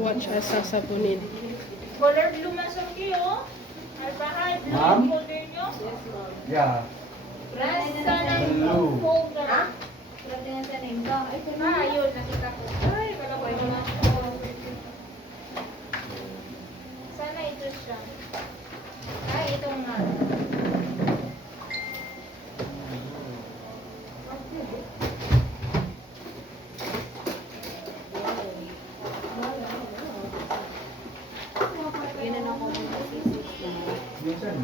Watch as sasabunin. Colored lumasong kayo. Alpahad, Ma'am? folder nyo. Yeah. Rasa ng Blue. folder. Ha? Ah, Ayun, nakita ko. Ay, wala ko yun. Sana ito siya. Ay, ito nga. Minsan,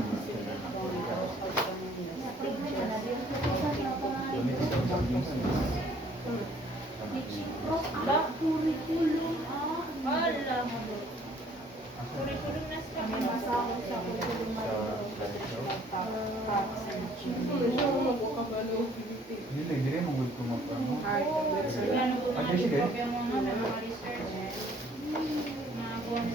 Ba? Curriculum. Wala mo. Curriculum na sa Hindi mo gusto magpano. Ano po Ah, natin sige. kopya mo nga ng mga research. Mga buwan.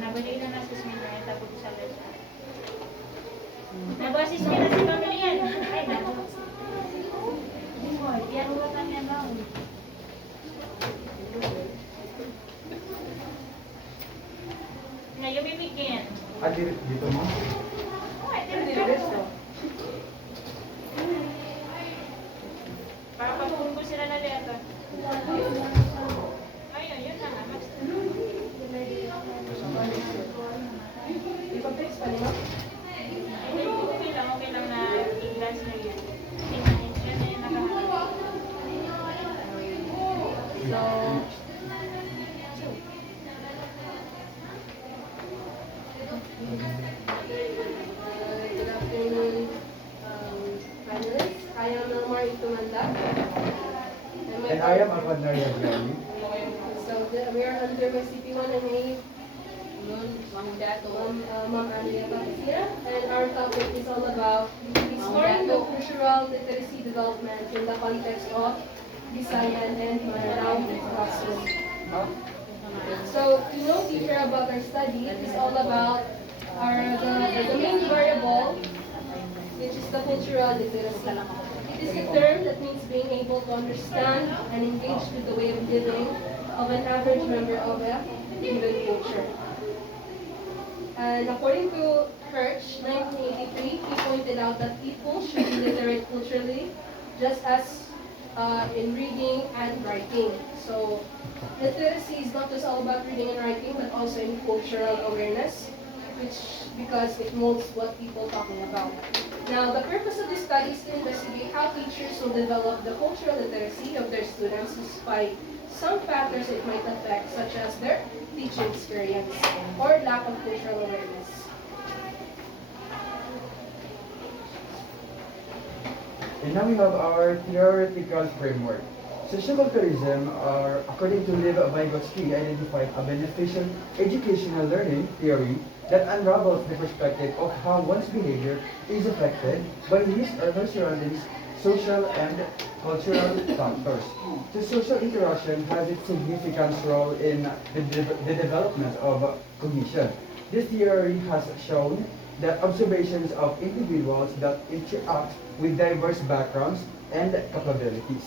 Nabalik na nasa Smith na tapos sa lesa. Nabasis niya na si Pamilian. Ay, naku. Yan ulat na niya na. Ngayon bibigyan. Ah, dito mo? Ay, diretso. Para pagpunggo sila na letter. Ayun, yun na nga. Okay lang na i-glance na yun. Yan na yung nakahanap. So, good afternoon, panelists. I am Elmar Itumanda. And I am Apadnaria Gani. We are under my CP1 and A. Ma'am Andrea Patricia, and our topic is all about exploring the cultural literacy development in the context of Visayan and Mananao classroom. So, to know deeper about our study, it is all about the main variable, which is the cultural literacy. It is a term that means being able to understand and engage with the way of living of an average member of a given culture. And according to Hirsch, 1983, he pointed out that people should be literate culturally, just as in reading and writing. So, literacy is not just all about reading and writing, but also in cultural awareness, because it molds what people are talking about. Now, the purpose of this study is to investigate how teachers will develop the cultural literacy of their students despite some factors it might affect, such as their teaching experience or lack of cultural awareness. And now we have our theoretical framework. Socioculturalism, or according to Lev Vygotsky, identified a beneficial educational learning theory that unravels the perspective of how one's behavior is affected by his or her surroundings, social and cultural factors. The social interaction has its significant role in the development of cognition. This theory has shown that observations of individuals that interact with diverse backgrounds and capabilities.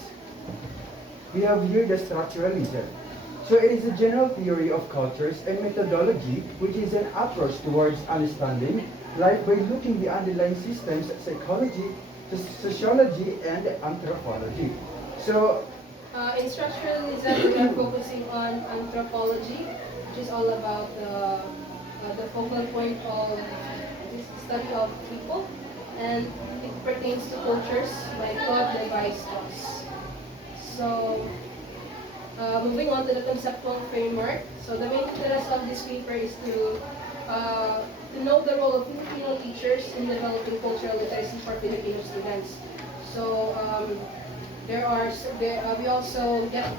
We have here the structuralism. So it is a general theory of cultures and methodology, which is an approach towards understanding life by looking the underlying systems, psychology, sociology, and anthropology. So, In structuralism, we are focusing on anthropology, which is all about the focal point of this study of people, and it pertains to cultures like God devised us. So, moving on to the conceptual framework. So the main interest of this paper is to know the role of Filipino teachers in developing cultural literacy for Filipino students. So we also get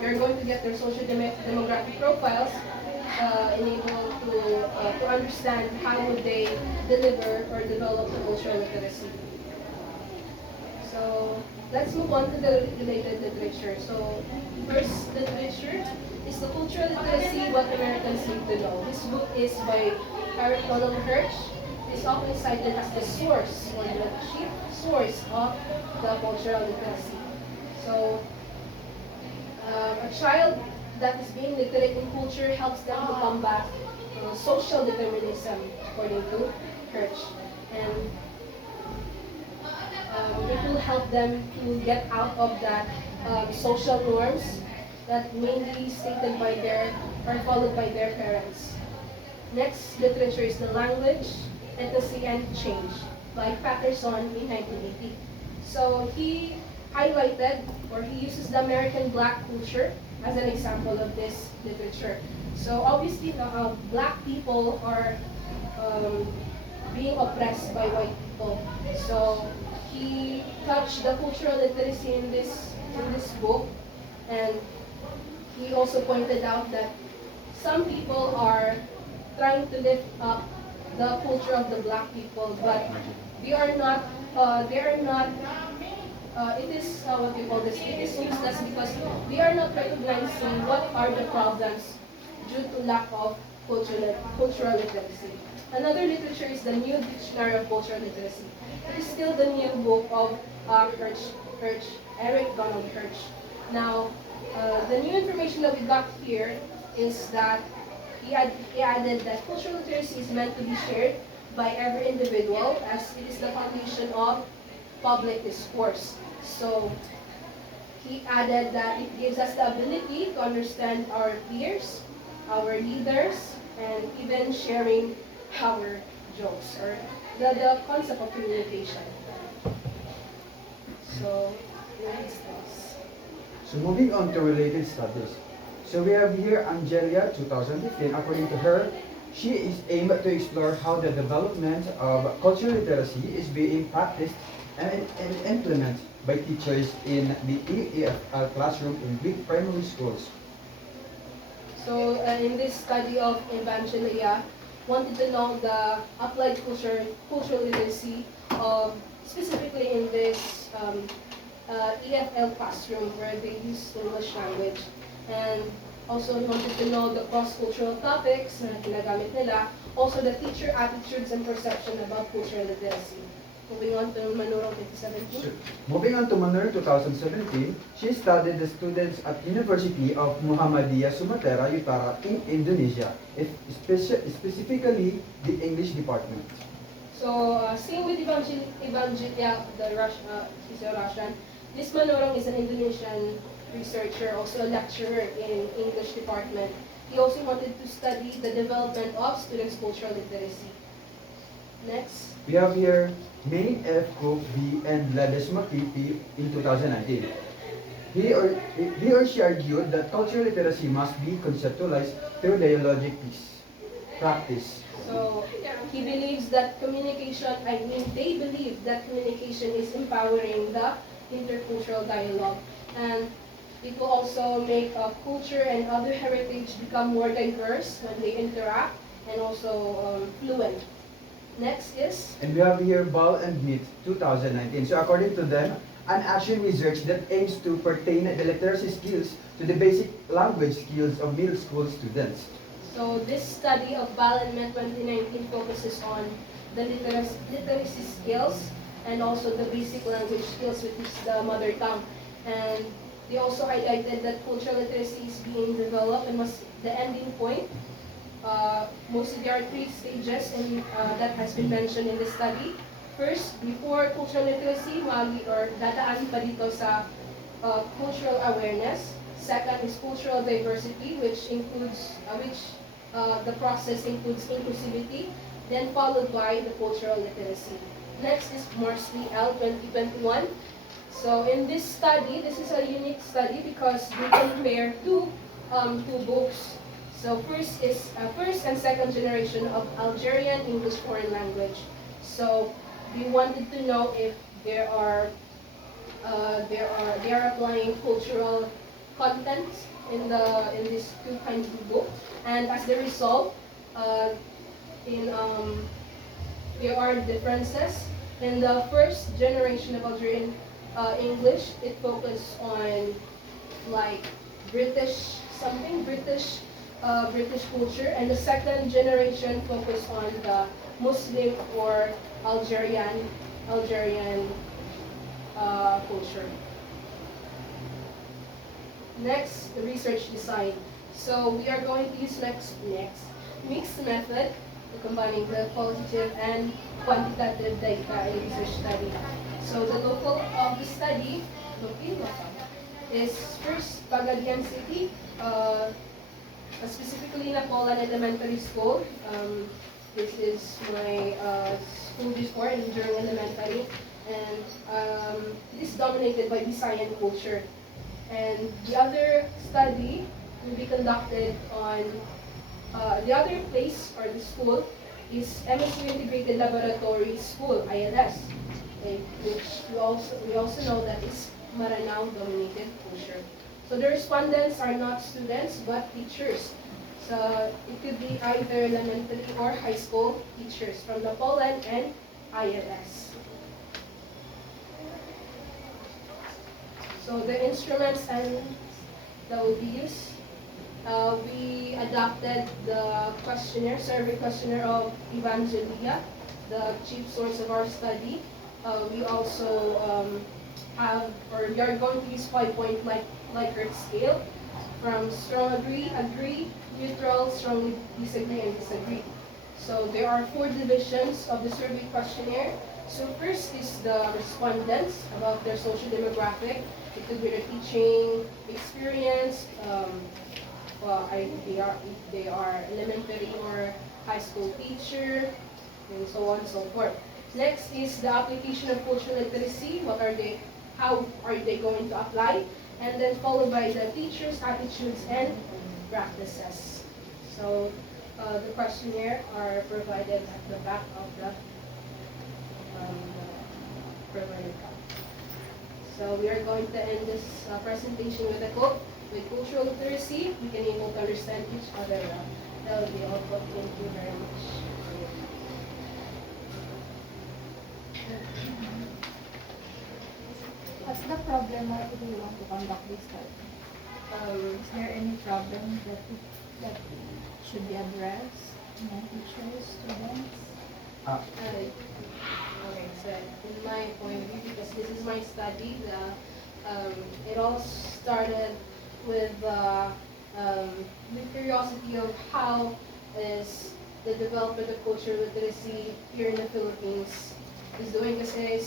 we're going to get their social demographic profiles, enable to understand how would they deliver or develop the cultural literacy. So let's move on to the related literature. So, first literature is the cultural literacy, what Americans need to know. This book is by Eric Donald Hirsch. It is often cited as the source or the chief source of the cultural literacy. So, a child that is being literate in culture helps them to combat social determinism, according to Hirsch. And it will help them to get out of that social norms that mainly stated by their or followed by their parents. Next literature is the language, ethnicity, and change by Patterson in 1980. So he highlighted or he uses the American black culture as an example of this literature. So obviously, black people are um, being oppressed by white people. So he touched the cultural literacy in this book, and he also pointed out that some people are trying to lift up the culture of the black people, but they are not. They are not. It is what we call this. It is useless because they are not recognizing what are the problems due to lack of cultural literacy. Another literature is the New Dictionary of Cultural Literacy. It is still the new book of Eric Donald Hirsch. Now, the new information that we got here is that he added that cultural literacy is meant to be shared by every individual as it is the foundation of public discourse. So he added that it gives us the ability to understand our peers, our leaders, and even sharing our jokes or the concept of communication. So, next is. So moving on to related studies. So we have here Angelia 2015. According to her, she is aimed to explore how the development of cultural literacy is being practiced and implemented by teachers in the EFL classroom in big primary schools. So, in this study of Evangelia, wanted to know the applied cultural literacy, specifically in this EFL classroom where they use English language. And also wanted to know the cross-cultural topics na ginagamit nila, also the teacher attitudes and perception about cultural literacy. Moving on to Manurong 2017. So, moving on to Manur 2017, she studied the students at University of Muhammadiyah Sumatera Utara in Indonesia, specifically the English department. So, same with Evangelia, she's a Russian. This Manurong is an Indonesian researcher, also a lecturer in English department. He also wanted to study the development of students' cultural literacy. Next. We have here Main F. Cook B. and Ledesma P.P. in 2019. He or she argued that cultural literacy must be conceptualized through dialogic practice. So he believes that they believe that communication is empowering the intercultural dialogue, and it will also make culture and other heritage become more diverse when they interact and also fluent. Next is? And we have here Ball and Meat 2019. So according to them, an action research that aims to pertain the literacy skills to the basic language skills of middle school students. So this study of Ball and Met 2019 focuses on the literacy skills and also the basic language skills, which is the mother tongue. And they also highlighted that cultural literacy is being developed and the ending point. Mostly there are three stages that has been mentioned in the study. First, before cultural literacy, dadaan pa dito sa cultural awareness. Second is cultural diversity, which the process includes inclusivity, then followed by the cultural literacy. Next is Morsley L 2021. So in this study, this is a unique study because we compare two books. So first and second generation of Algerian English foreign language. So we wanted to know if they are applying cultural content in these two kinds of book, and as the result, there are differences in the first generation of Algerian English, it focused on like British something, British culture, and the second generation focused on the Muslim or Algerian culture. Next, the research design. So we are going to use next mixed method, combining the qualitative and quantitative data in research study. So the local of the study, local, is first Pagadian City, specifically Napolan Elementary School. This is my school before and during elementary, and it is dominated by Visayan culture. And the other study will be conducted on the other place or the school is MSU Integrated Laboratory School, ILS, which we also know that it's Maranao dominated culture. So the respondents are not students but teachers. So it could be either elementary or high school teachers from the Poland and ILS. So the instruments and that will be used. We adopted the questionnaire, survey questionnaire of Evangelia, the chief source of our study. We also we are going to use 5-point Likert scale from strong agree, neutral, strongly disagree, and disagree. So there are 4 divisions of the survey questionnaire. So first is the respondents about their social demographic. It could be their teaching experience, if they are elementary or high school teacher, and so on and so forth. Next is the application of cultural literacy. How are they going to apply? And then followed by the teachers' attitudes and practices. So the questionnaire are provided at the back of the provided card. So we are going to end this presentation with a quote. With cultural literacy, we can able to understand each other. That will be all. Thank you very much. What's the problem? Why do you want to conduct this study? Is there any problem that should be addressed by teachers, students? Okay, so in my point of view, because this is my study, it all started with the curiosity of how is the development of cultural literacy here in the Philippines is doing. Kasi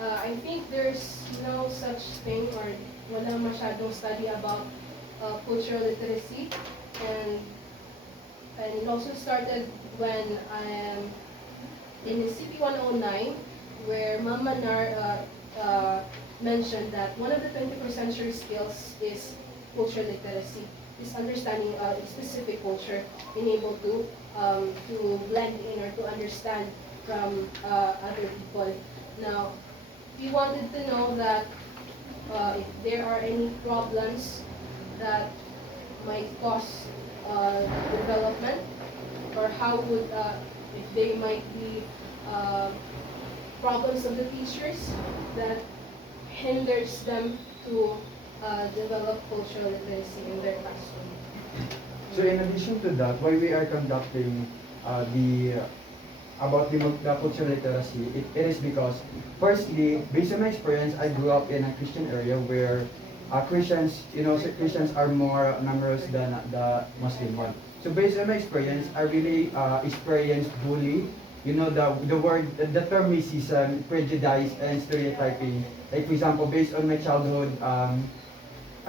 I think there's no such thing or wala masyadong study about cultural literacy, and it also started when I am in the CP 109, where Mama Nar mentioned that one of the 21st century skills is cultural literacy, is understanding a specific culture, being able to blend in or to understand from other people. Now, we wanted to know that if there are any problems that might cause development, or how would if they might be problems of the teachers that hinders them to develop cultural literacy in their classroom. So in addition to that, why we are conducting the about the cultural literacy, it is because, firstly, based on my experience, I grew up in a Christian area where Christians, Christians are more numerous than the Muslim one. So based on my experience, I really experienced bully. The term racism, prejudice, and stereotyping. Like for example, based on my childhood,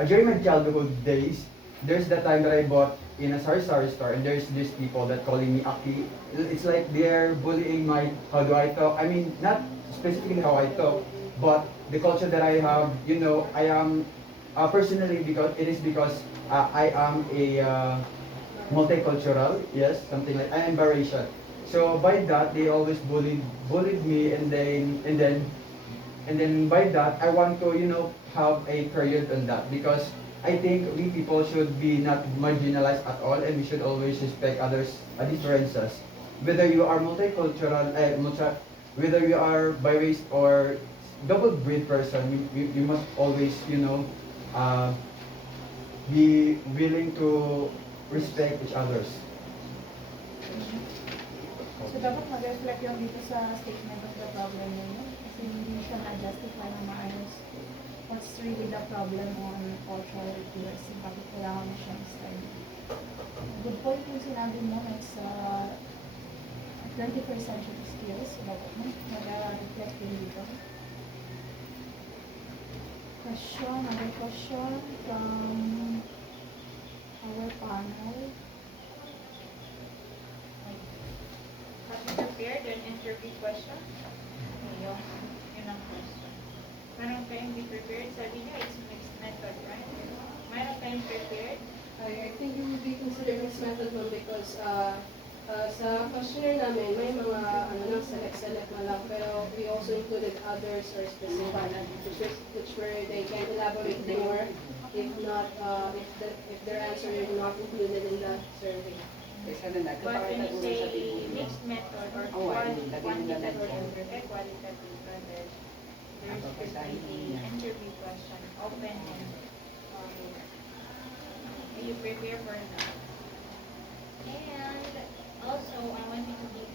during my childhood days, there's the time that I bought in a sari-sari store, and there's these people that calling me Aki. It's like they're bullying my how do I talk. I mean, not specifically how I talk, but the culture that I have. I am personally because I am a multicultural. Yes, something like I am biracial. So by that, they always bullied me, and then by that, I want to have a period on that, because I think we people should be not marginalized at all, and we should always respect others' differences. Whether you are multicultural, whether you are biracial or double breed person, you must always, uh, be willing to respect each others. So, dapat mag-reflect yung dito sa statement of the problem na yun. Kasi hindi siya na-justify na maayos. What's really the problem on cultural literacy? Bakit kailangan mo siyang study? Good point yung sinabi mo, it's 21st century skills. Dapat mo mag-reflect din dito. Another question from our panel. Have you prepared an interview question? Yun ang question. Meron kayong be prepared? Sabi niyo, it's mixed method, right? Meron kayong prepared? I think it would be considered mixed method one because sa questionnaire namin, may mga select na lang, pero we also included others or specific, which were they can elaborate more if not, if their answer is not included in the survey. But when you say mixed method or quantitative rather, there should be an interview question, open and you prepare for that. And also, I want you to be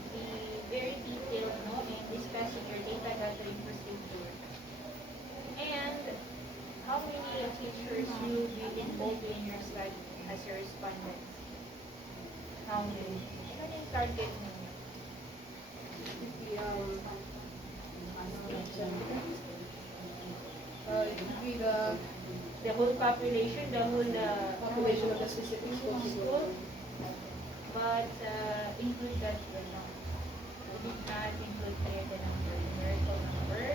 very detailed, no, in discussing your data gathering procedure. And how many teachers you will involve in your study as your respondents? How many? Ano yung target mo? It would be The whole population, the whole population of the specific school. But include that or not. Did not include the numerical number.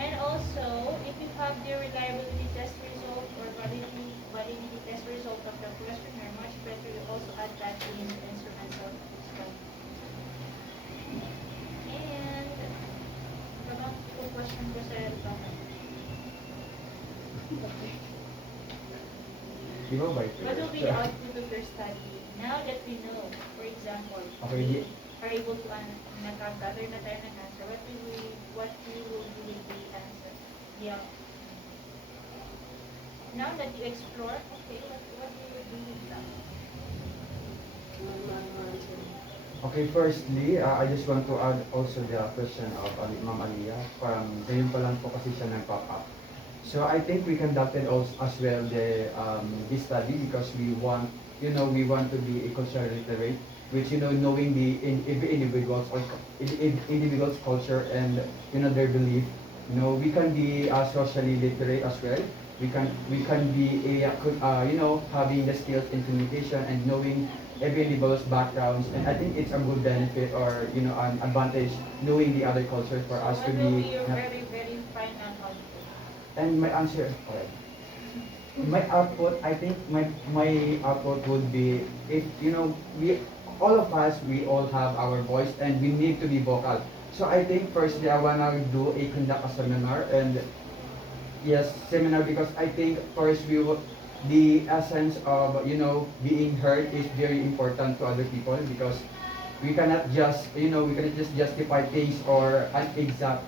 And also, if you have the reliability test result or validity test result of the questionnaire, much better you also add that in the instruments of study. And the question ko sa what will be the output of your study? Now that we know, for example, we are able to gather na tayo ng answer, what we will do with the answer? Yeah. Now that you explore, okay, what we will do with that? Okay, firstly, I just want to add also the question of Ma'am Aliyah. Parang ngayon pa lang po kasi siya nag-pop up. So I think we conducted also as well this study because we want to be a cultural literate, which knowing the individuals or individuals' culture and their belief. We can be socially literate as well. We can be having the skills in communication and knowing every individual's backgrounds, and I think it's a good benefit or an advantage knowing the other cultures for us to What will be. be your very, very final output? And my answer, okay. My output, I think my output would be if we all of us we all have our voice and we need to be vocal. So I think firstly I wanna conduct a seminar and yes seminar because I think first the essence of being heard is very important to other people because we cannot just justify things or an exact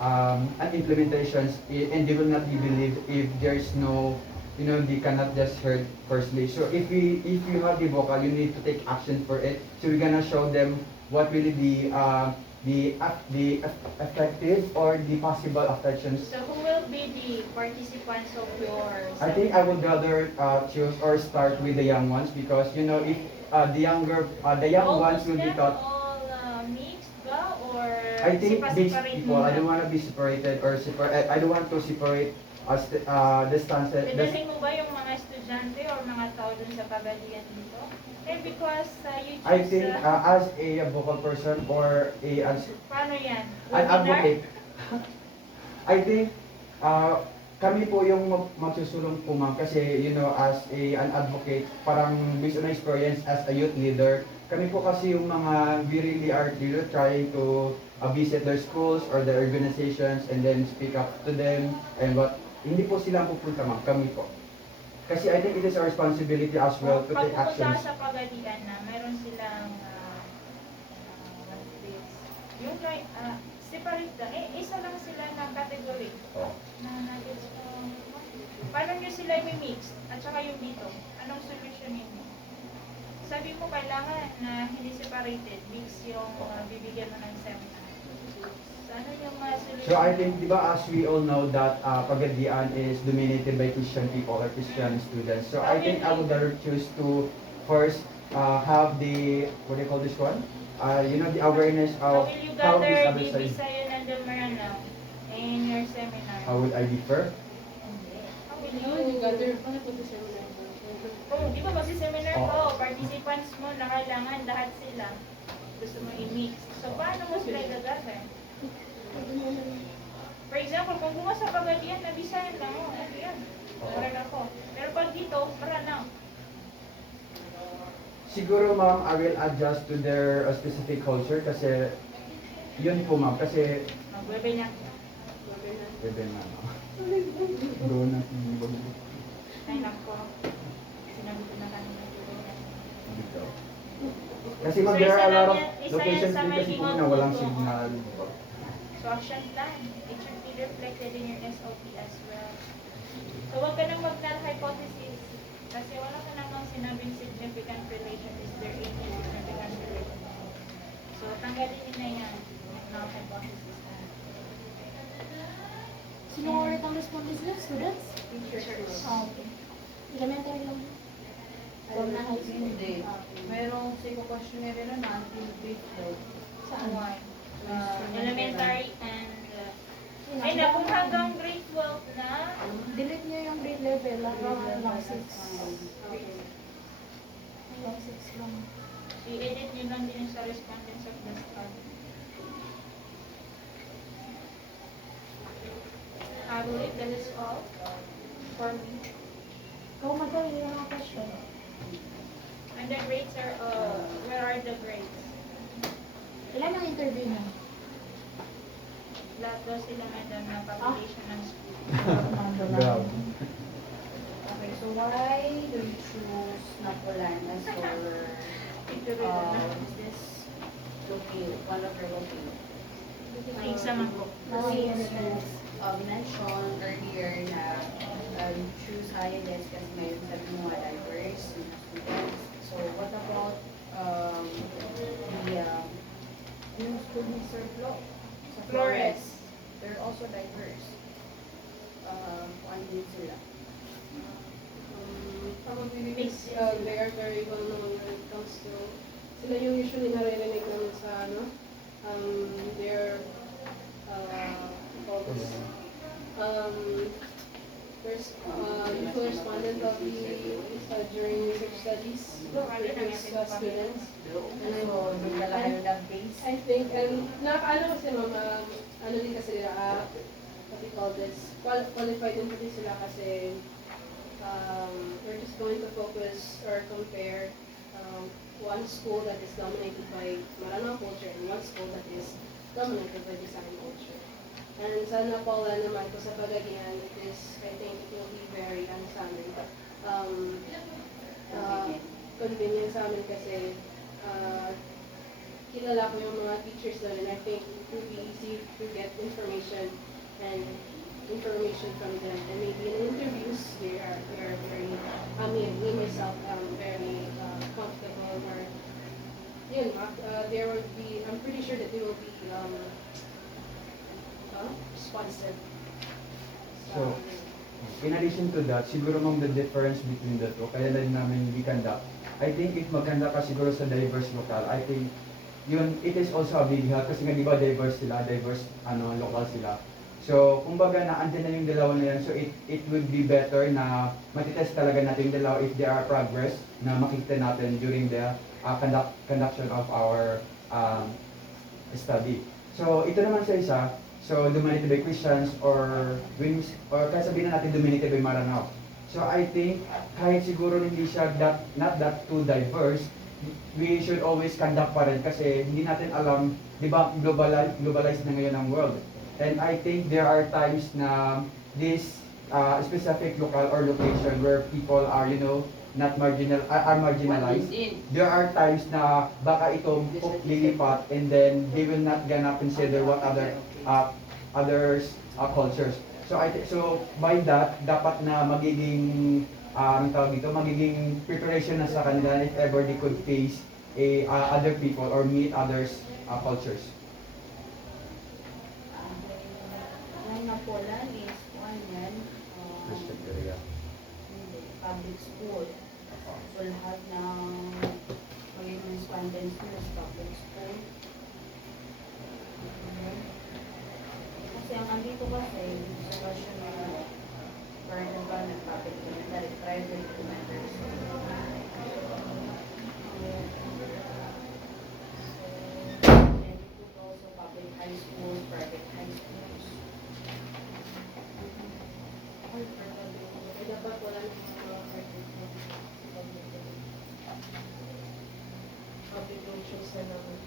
and implementations and they will not be believed if there is no they cannot just heard firstly. So if you have the vocal you need to take action for it, so we're gonna show them what really the effective or the possible affections. So who will be the participants of your I think I would rather choose or start with the young ones because if the young ones will be taught. All mixed ba or I think these separate people, I muna? don't want to be separated or separate. I don't want to separate distances. Pwede mo ba yung mga estudyante or mga tao dun sa pagalian dito? Because you choose... I think as a vocal person or as Paano yan? an Webinar? advocate, I think kami po yung magsusulong po ma'am kasi as an advocate, parang based on my experience as a youth leader, kami po kasi yung we really are trying to visit their schools or their organizations and then speak up to them and hindi po sila pupunta ma'am, kami po. Kasi I think it is our responsibility as well to take Pagpupunta actions. sa pagalian na, meron silang what's this? Yung separate na. Isa lang sila na category. Oh. Na nuggets ko. Paano nyo sila i-mix? At saka yung dito. Anong solution niyo? Sabi mo kailangan na hindi separated. Mix yung bibigyan mo ng seminar. So ano yung solution? So I think, di ba, as we all know that Pagadian is dominated by Christian people or Christian students. So I think I would rather choose to first have the, what do you call this one? The awareness How of will you how this gather other the side. Visayan and the Maranao in your seminar? How would I differ? How will No, you gather. Paano po sa seminar? Kung di ba magsi-seminar Oo. ko, participants mo na kailangan lahat sila gusto mo i-mix. So paano mo sila gagather? For example, kung gumawa sa Pagadian, nabisayan lang mo, ano yan? Parang ako. Pero pag dito, Maranao. Siguro ma'am, I will adjust to their specific culture kasi yun po ma'am, kasi Mag-webe na. bebe na Go na. Ay, nako. Sinabi ko na kanina. Dito. Kasi ma'am, there are a lot of locations din kasi po na walang signal. So action plan. It should be reflected in your SOP as well. So huwag ka nang mag-null hypothesis. Kasi wala ka namang sinabing significant relation. Is there any significant relation? So tanggalin nyo na yan. Null hypothesis. Sino ulit ang respondents nila? Students? Teachers. Okay. Elementary lang. From na high school. Hindi. Merong psycho-questionnaire na non-field daw. Saan? One. Elementary and ay na, kung hanggang grade 12 na, Delete niyo yung grade level. Hanggang 6. Hanggang 6 lang. i-edit nyo lang din sa respondents of the study. I believe that is all for me. Ikaw madali yung mga question. And the grades are, where are the grades? Ilan ang interview na? Lahat daw sila madam na population ng school. Grab. Okay, so why do you choose Napoleon as your business one of your location? Exam ako. Since you mentioned earlier na you choose Highlands kasi mayroon sabi mo diverse students. So what about yung school ni Sir Flo? Sa Flores. They're also diverse. Ano din sila? Probably because they are very well known when it comes to, sila yung usually naririnig naman sa their call this, first usual respondent of the during research studies with students. And so, yung talaga yung base. I think, and nakakaano kasi mama, ano din kasi nila, what we call this, qualified din pati sila kasi we're just going to focus or compare one school that is dominated by Maranao culture and one school that is dominated by design culture. And sa Napola naman, kung sa Pagadian, it is, I think it will be very, sa amin, convenient sa amin kasi kilala ko yung mga teachers doon, and I think it will be easy to get information from them. And maybe in interviews, they are very, me myself, very comfortable, or yun, there will be, I'm pretty sure that they will be responsive. So, in addition to that, siguro ma'am the difference between the two, kaya din namin i-conduct. I think if mag-conduct ka siguro sa diverse local, I think yun, it is also a big help kasi nga di ba diverse sila, diverse local sila. So, kumbaga na andyan na yung dalawa na yan, so it would be better na matitest talaga natin yung dalawa if there are progress na makikita natin during the conduction of our study. So, ito naman sa isa, so dominated by Christians or kahit sabihin na natin dominated by Maranao. So I think kahit siguro hindi siya not that too diverse, we should always conduct pa rin kasi hindi natin alam, di ba, globalized na ngayon ang world. And I think there are times na this specific local or location where people are, not are marginalized. There are times na baka ito lilipat and then they will not gonna consider what others cultures. So by that dapat na magiging ang tawag dito, magiging preparation na sa kanila if ever they could face other people or meet others cultures. Ang napolan is one yan, Restricted area. hindi, public school. So lahat ng magiging respondents nila sa public school. Kasi ang andito kasi, sa version na current employment public elementary, private elementary. So, and it could also public high schools, private high schools. Dapat wala na mga public functions na naman.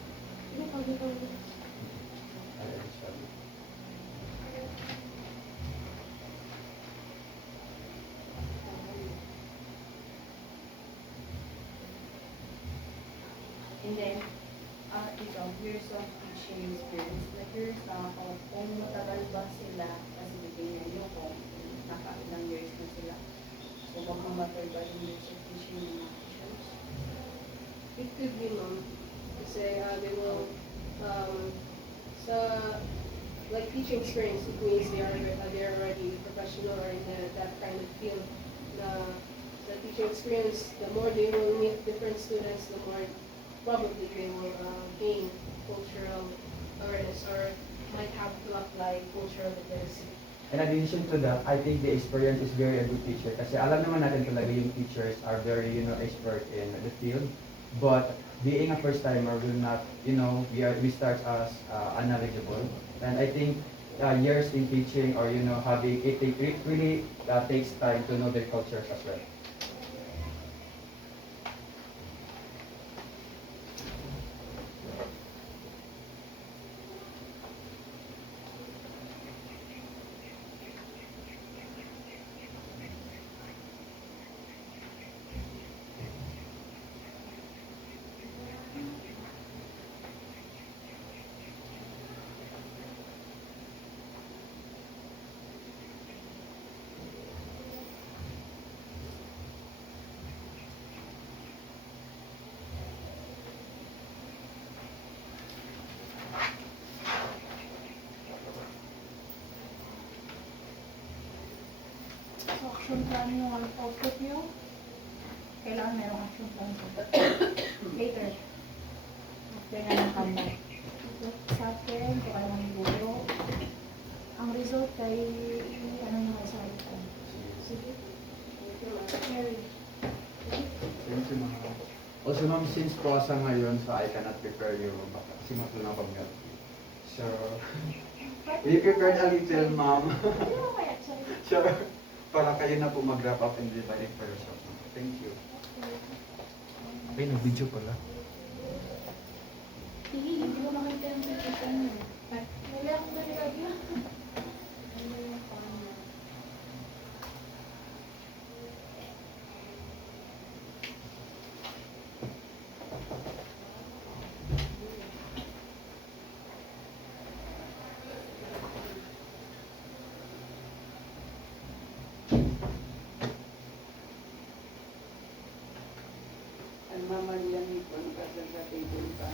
And then, ikaw, years of teaching experience, like years na kung matagal ba sila, kasi bigyan nyo kung nakailang years na sila. So, magmamatter ba yung years of teaching ng mga teachers? It could be, ma'am. Kasi they will, sa, like teaching experience, it means they're already professional or in that kind of field. The teaching experience, the more they will meet different students, the more probably they will gain cultural awareness or might have to apply cultural literacy. In addition to that, I think the experience is very a good teacher kasi alam naman natin talaga yung teachers are very, expert in the field. But being a first timer will not, we start as unknowledgeable. And I think years in teaching or, having, it really takes time to know their cultures as well. So, action plan yung output nyo. Kailangan merong action plan. Later. After na ng comeback. Sa akin, kung ano ang guro. Ang result kay, ano nyo sa iPhone. Sige. Mary. Thank you, ma'am. Also, ma'am, since Puasa ngayon, so I cannot prepare you baka kasi matulong ako milk. So, we prepared a little, ma'am. Hindi mo kaya, sorry. Sure. Para kayo na po mag-wrap up and divide it for yourself. Thank you. Ay, nag-video pala. Hindi mo nakita yung picture niyo. Wala akong nalagyan. Ang mamalian nito, nakasal sa table pa.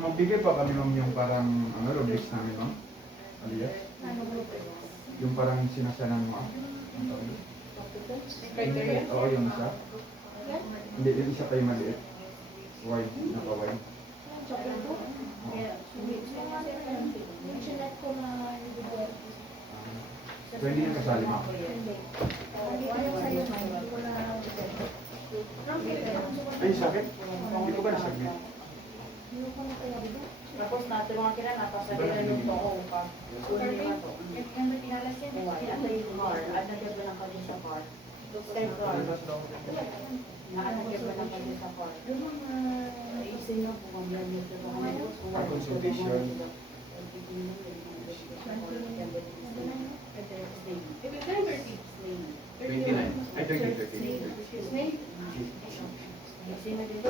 Magbigay pa kami ma'am yung parang rubrics namin ma'am. Alias? Ano ba? Yung parang sinasanan mo. Ang tawag doon? Criteria? Oo, yung isa. Yan? Hindi, yung isa kayo maliit. Wide, naka-wide. Chocolate po? Yung chinek ko na individual. Pwede yung kasali ma'am. Hindi. Hindi ko yung sa'yo, ma'am. Hindi ko na Ay, sakit? Hindi ko ba nasakit? Hindi ko na kaya, di ba? Tapos natin mga kinana, pasabi na yung toko pa. Doon yung ato. Yang bertinalas yan. Buhay, at yung car. At nagyaba lang kami sa car. Sky car. Na at nagyaba lang kami sa car. Yung mga isin na po kami ang nito. Consultation. November 29. Ay, 30. Excuse me. Isin na dito.